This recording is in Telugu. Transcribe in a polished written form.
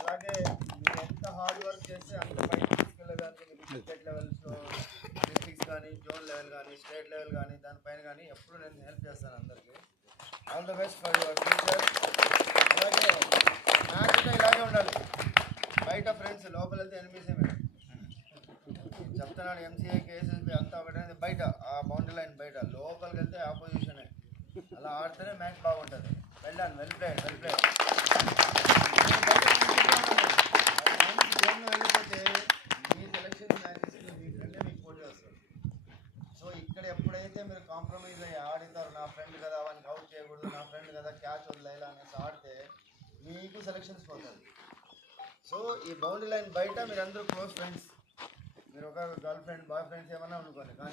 అలాగే మీరు ఎంత హార్డ్ వర్క్ చేస్తే అంత బయటకు తీసుకెళ్ళడానికి డిస్ట్రిక్ట్ లెవెల్స్లో డిస్ట్రిక్ట్స్ కానీ జోన్ లెవెల్ కానీ స్టేట్ లెవెల్ కానీ దానిపైన కానీ ఎప్పుడు నేను హెల్ప్ చేస్తాను అందరికీ. All the best for your future. అలాగే మ్యాచ్ కూడా ఇలాగే ఉండాలి. బయట ఫ్రెండ్స్, లోపల వెళ్తే ఎనిమిసే మీరు చెప్తున్నాడు. ఎంసీఏ కేఎస్ఎస్బి అంతా ఒకటే, బయట ఆ బౌండరీ లైన్ బయట, లోపలికి వెళ్తే ఆపోజిషనే. అలా ఆడితేనే మ్యాచ్ బాగుంటుంది. వెళ్ళాను, వెల్ ప్లేడ్. గేమ్లో వెళ్ళిపోతే మీ సెలెక్షన్ మ్యాచెస్కి మీ ఫ్రెండే మీకు పోటీ వస్తారు. సో ఇక్కడ ఎప్పుడైతే మీరు కాంప్రమైజ్ అయ్యి ఆడతారు, నా ఫ్రెండ్ కదా వానికి అవుట్ చేయకూడదు, నా ఫ్రెండ్ కదా క్యాచ్ వదిలేలా అనేసి ఆడితే మీకు సెలెక్షన్స్ పోతుంది. సో ఈ బౌండరీ లైన్ బయట మీరు అందరూ క్లోజ్ ఫ్రెండ్స్, మీరు ఒక గర్ల్ ఫ్రెండ్ బాయ్ ఫ్రెండ్స్ ఏమన్నా అనుకోండి, కానీ